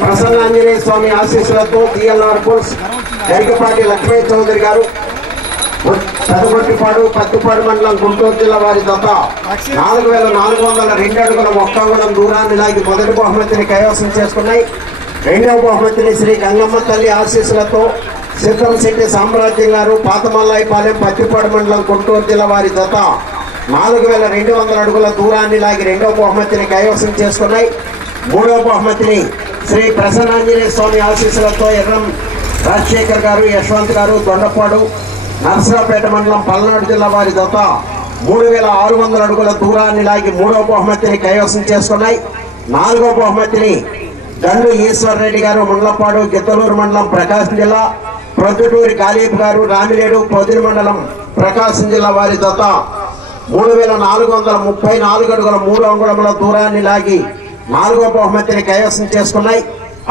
ప్రసన్నాంజనేయ స్వామి ఆశీస్సులతో TLR bulls Garikapati Lakshmi Chowdary గారు పెదగొట్టిపాడు పత్తిపాడు మండలం గుంటూరు జిల్లా వారి జత 4402 అడుగుల ఒక్కంగుళం దూరాన్ని లాగి మొదటి బహుమతిని కైవసం చేసుకున్నాయి. రెండవ బహుమతిని శ్రీ గంగమ్మ తల్లి ఆశీస్సులతో సిద్ధంశెట్టి సామ్రాజ్యం గారు పాతమల్లాయిపాలెం పత్తిపాడు మండలం గుంటూరు జిల్లా వారి జత 4200 అడుగుల దూరాన్ని లాగి రెండవ బహుమతిని కైవసం చేసుకున్నాయి. మూడవ బహుమతిని శ్రీ ప్రసన్నాంజనేయ స్వామి ఆశీస్సులతో ఎర్రం రాజశేఖర్ గారు యశ్వంత్ గారు దొండపాడు నర్సరావుపేట మండలం పల్నాడు జిల్లా వారి జత 3600 అడుగుల దూరాన్ని లాగి మూడవ బహుమతిని కైవసం చేసుకున్నాయి. నాలుగవ బహుమతిని దండు ఈశ్వర్ రెడ్డి గారు ముండ్లపాడు గిద్దలూరు మండలం ప్రకాశం జిల్లా, ప్రొద్దుటూరి కాళీపు గారు రామిలేడు పొదిలి మండలం ప్రకాశం జిల్లా వారి జత 3434 అడుగుల 3 అంగుళముల దూరాన్ని లాగి నాలుగవ బహుమతిని కైవసం చేసుకున్నాయి.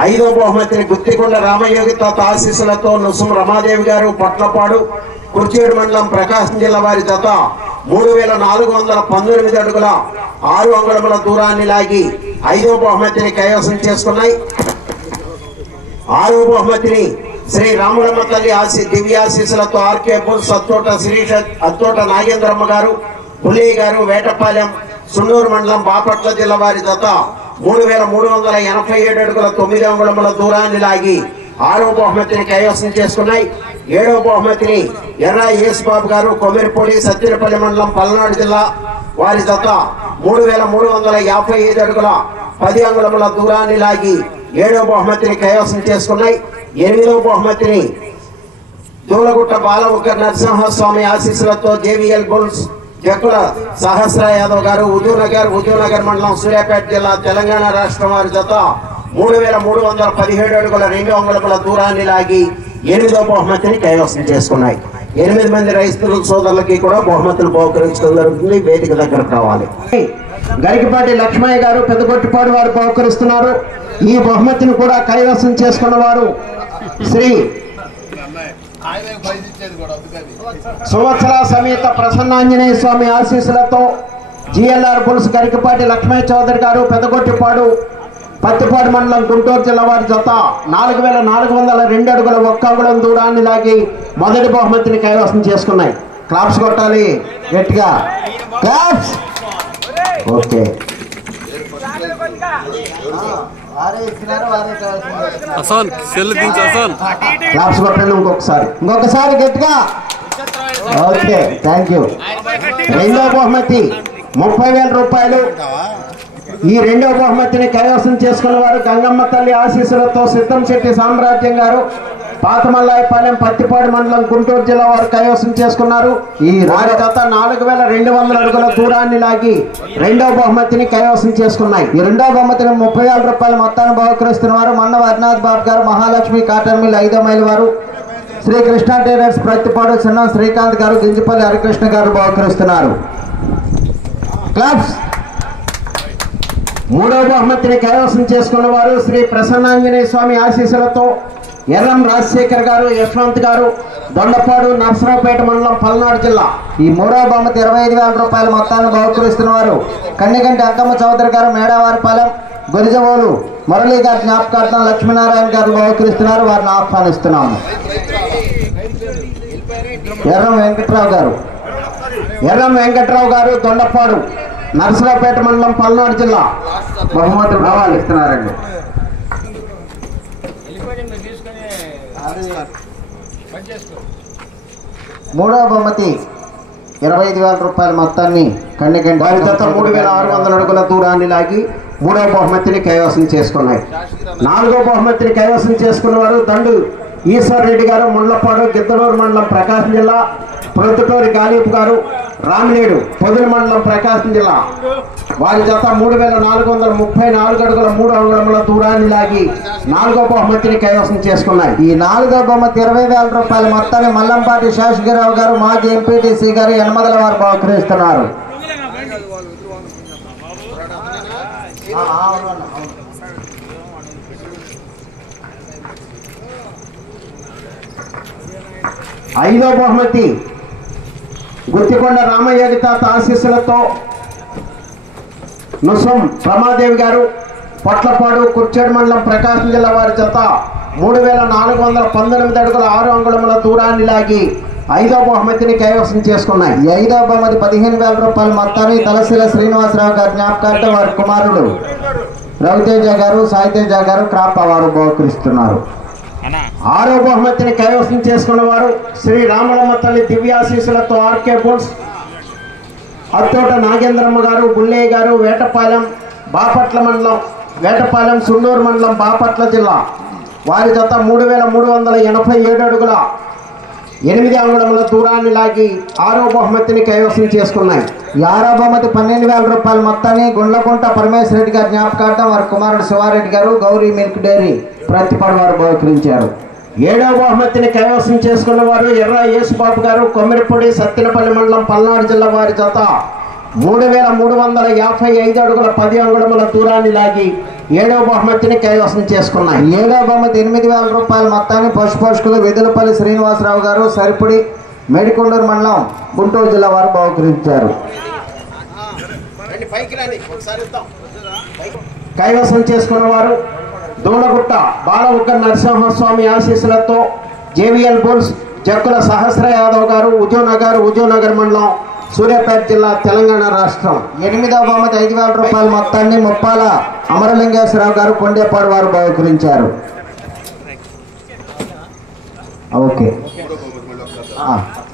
ఐదవ బహుమతిని గుత్తికొండ రామయోగి తాత ఆశీస్సులతో నుసుం రమాదేవి గారు పొట్లపాడు కుర్చేడు మండలం ప్రకాశం జిల్లా వారి జత 3419 అడుగుల 6 అంగుళముల దూరాన్ని లాగి ఐదవ బహుమతిని కైవసం చేసుకున్నాయి. ఆరవ బహుమతిని శ్రీ రాములమ్మ తల్లి దివ్యాశీస్సులతో ఆర్కే బుల్స్ అత్తోట నాగేంద్రమ్మ గారు పుల్లయ్య గారు వేటపాలెం సున్నూరు మండలం బాపట్ల జిల్లా వారి జత 3387 అడుగుల 9 అంగుళముల దూరాన్ని లాగి ఆరవ బహుమతిని కైవసం చేసుకున్నాయి. ఏడవ బహుమతిని ఎర్రా యేసుబాబు గారు కొమ్మిరిపొడి సత్తినపల్లి మండలం పల్నాడు జిల్లా వారి జత 3355 అడుగుల 10 అంగుళముల దూరాన్ని లాగి ఏడవ బహుమతిని కైవసం చేసుకున్నాయి. ఎనిమిదవ బహుమతిని దూలగుట్ట బాలముఖ నరసింహస్వామి ఆశీస్సులతో జేవీఎల్ బుల్స్ జక్కుల సహస్ర యాదవ్ గారు హుజూర్నగర్ మండలం సూర్యాపేట జిల్లా తెలంగాణ రాష్ట్రం వారి జత 3317 అడుగుల 2 అంగుళముల దూరాన్ని లాగి ఎనిమిదవ బహుమతిని కైవసం చేసుకున్నాయి. 8 మంది రైతుల సోదరులకి కూడా బహుమతులు బహుకరించడం జరుగుతుంది. వేదిక దగ్గరకు రావాలి. గరికపాటి లక్ష్మయ్య గారు పెదగొట్టిపాడు వారు బహుకరిస్తున్నారు. ఈ బహుమతిని కూడా కైవసం చేసుకున్న వారు శ్రీ సంవత్సర సమేత ప్రసన్నాంజనేయ స్వామి ఆశీస్సులతో జిఎల్ఆర్ బుల్స్ గరికపాటి లక్ష్మయ్య చౌదరి గారు పెదగొట్టిపాడు పత్తిపాడు మండలం గుంటూరు జిల్లా వారి జత 4402 అడుగుల 1 అంగుళం దూరాన్ని లాగి మొదటి బహుమతిని కైవసం చేసుకున్నాయి. క్లాప్స్ కొట్టాలి గట్టిగా, క్లాప్స్. ఓకే, క్లాప్స్ కొట్టండి ఇంకొకసారి గట్టిగా. Okay, thank you. రెండవ బహుమతి 30,000 రూపాయలు. ఈ రెండవ బహుమతిని కైవసం చేసుకున్న వారు గంగమ్మ తల్లి ఆశీస్సులతో సిద్ధంశెట్టి సామ్రాజ్యం గారు పాతమల్లాయిపాలెం పత్తిపాడు మండలం గుంటూరు జిల్లా వారు కైవసం చేసుకున్నారు. ఈ వారి జత 4200 అడుగుల దూరాన్ని లాగి రెండవ బహుమతిని కైవసం చేసుకున్నాయి. ఈ రెండవ బహుమతిని 30,000 రూపాయల మొత్తాన్ని బహుకరిస్తున్న వారు మన్నవ హరినాథ్ బాబు గారు మహాలక్ష్మి కాటన్ మిల్ 5వ మైలు వారు, శ్రీ కృష్ణ టైలర్స్ ప్రత్తిపాడు చిన్న శ్రీకాంత్ గారు గింజపల్లి హరికృష్ణ గారు బహుకరిస్తున్నారు. క్లబ్స్. మూడవ బహుమతిని కైవసం చేసుకున్న వారు శ్రీ ప్రసన్నాంజనేయ స్వామి ఆశీస్సులతో ఎర్రం రాజశేఖర్ గారు యశ్వంత్ గారు దొండపాడు నర్సరావుపేట మండలం పల్నాడు జిల్లా. ఈ మూడవ బహుమతి 25,000 రూపాయల మొత్తాన్ని బహుకరిస్తున్న వారు కన్నిగంటి అక్కమ్మ చౌదరి గారు మేడావారిపాలెం గొరిజవోలు మురళీ గారి జ్ఞాపకార్థం లక్ష్మీనారాయణ గారు బహుకరిస్తున్నారు. వారిని ఆహ్వానిస్తున్నాము. ఎర్రం వెంకట్రావు గారు దొండపాడు నర్సరావుపేట మండలం పల్నాడు జిల్లా బహుమతులు భావాలు ఇస్తున్నారండి. మూడవ బహుమతి 25,000 రూపాయల మొత్తాన్ని కన్నిగంటి వారి జత 3600 అడుగుల దూరాన్ని లాగి మూడవ బహుమతిని కైవసం చేసుకున్నాయి. నాలుగవ బహుమతిని కైవసం చేసుకున్న వారు దండు ఈశ్వర్ రెడ్డి గారు ముండ్లపాడు గిద్దలూరు మండలం ప్రకాశం జిల్లా, ప్రొద్దుటూరి గాలిపు గారు రామినేడు పొదిలి మండలం ప్రకాశం జిల్లా. వారి జత 3434 అడుగుల 3 అంగుళముల దూరాన్ని లాగి నాలుగో బహుమతిని కైవసం చేసుకున్నాయి. ఈ నాలుగో బహుమతి 20,000 రూపాయల మొత్తాన్ని మల్లంపాటి శాసగిరావు గారు మాజీ ఎంపీటీసీ గారు యనమదల వారు బహుకరిస్తున్నారు. ఐదో బహుమతి గుత్తికొండ రామయోగి తాత ఆశీస్సులతో నుసం రమాదేవి గారు పొట్లపాడు కుర్చేడు మండలం ప్రకాశం జిల్లా వారి జత 3419 అడుగుల 6 అంగుళముల దూరాన్ని లాగి 5వ బహుమతిని కైవసం చేసుకున్నాయి. ఈ 5వ బహుమతి 15,000 రూపాయల మొత్తాన్ని తలశీల శ్రీనివాసరావు గారి జ్ఞాపకార్థం వారి కుమారుడు రవితేజ గారు సాయితేజ గారు క్రాప్ వారు బహుకరిస్తున్నారు. 6వ బహుమతిని కైవసం చేసుకున్న వారు శ్రీ రామలమ్మ తల్లి దివ్యాశీసులతో ఆర్కే బుల్స్ అత్తోట నాగేంద్రమ్మ గారు బుల్లయ్య గారు వేటపాలెం బాపట్ల మండలం వేటపాలెం సుండూరు మండలం బాపట్ల జిల్లా వారి జత 3387 అడుగుల 8 అంగుళముల దూరాన్ని లాగి 6వ బహుమతిని కైవసం చేసుకున్నాయి. ఈ 6వ బహుమతి 12,000 రూపాయల మొత్తాన్ని గుండ్లకుంట పరమేశ్వర రెడ్డి గారి జ్ఞాపకార్థం వారి కుమారుడు శివారెడ్డి గారు గౌరీ మిల్క్ డైరీ ప్రతిపాడు వారు బహుకరించారు. 7వ బహుమతిని కైవసం చేసుకున్న వారు ఎర్ర యేసుబాబు గారు కొమ్మిరిపొడి సత్తెనపల్లి మండలం పల్నాడు జిల్లా వారి జత 3355 అడుగుల 10 అంగుళముల దూరాన్ని లాగి 7వ బహుమతిని కైవసం చేసుకున్నాయి. 7వ బహుమతి 8,000 రూపాయల మొత్తాన్ని పశుపోషకులు వెదులపల్లి శ్రీనివాసరావు గారు సరిపుడి మేడికొండూరు మండలం గుంటూరు జిల్లా వారు బహుకరించారు. కైవసం చేసుకున్న వారు దూడగుట్ట బాలవుక్క నరసింహస్వామి ఆశీస్సులతో జేవిఎల్ బుల్స్ జక్కుల సహస్ర యాదవ్ గారు హుజూర్నగర్ మండలం సూర్యాపేట జిల్లా తెలంగాణ రాష్ట్రం. 8వ బహుమతి 5,000 రూపాయల మొత్తాన్ని ముప్పాల అమరలింగేశ్వరరావు గారు కొండేపాడు వారు బహుకరించారు. ఓకే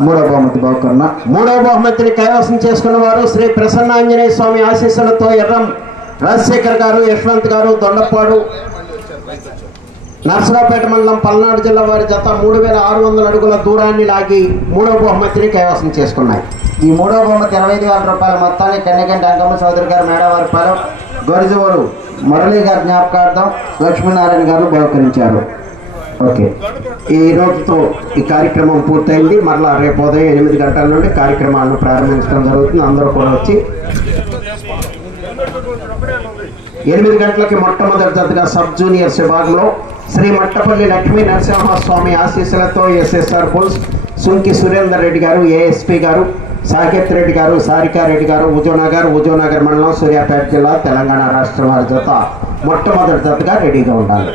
3వ బహుమతి బహుకరణ. 3వ బహుమతిని కైవసం చేసుకున్న వారు శ్రీ ప్రసన్నాంజనేయ స్వామి ఆశీస్సులతో ఎర్రం రాజశేఖర్ గారు యశ్వంత్ గారు దొండపాడు నర్సరావుపేట మండలం పల్నాడు జిల్లా వారి జత 3600 అడుగుల దూరాన్ని లాగి 3వ బహుమతిని కైవసం చేసుకున్నాయి. ఈ 3వ బహుమతి 25,000 రూపాయల మొత్తాన్ని కన్నెగంటి అంకమ్మ చౌదరి గారు మేడవారిపాలెం గొరిజూరు మురళి గారి జ్ఞాపకార్థం లక్ష్మీనారాయణ గారు బహుకరించారు. ఓకే, ఈ రోజుతో ఈ కార్యక్రమం పూర్తయింది. మరలా రేపు ఉదయం 8 గంటల నుండి కార్యక్రమాలను ప్రారంభించడం జరుగుతుంది. అందరూ కూడా వచ్చి 8 గంటలకి మొట్టమొదటి జతగా సబ్ జూనియర్స్ విభాగంలో శ్రీ మట్టపల్లి లక్ష్మీ నరసింహస్వామి ఆశీస్సులతో ఎస్ఎస్ఆర్ బుల్స్ సుంకి సురేందర్ రెడ్డి గారు ఏఎస్పీ గారు సాకేత్ రెడ్డి గారు సారికారెడ్డి గారు హుజూర్నగర్ మండలం సూర్యాపేట జిల్లా తెలంగాణ రాష్ట్రం వారి జత మొట్టమొదటి జతగా రెడీగా ఉండాలి.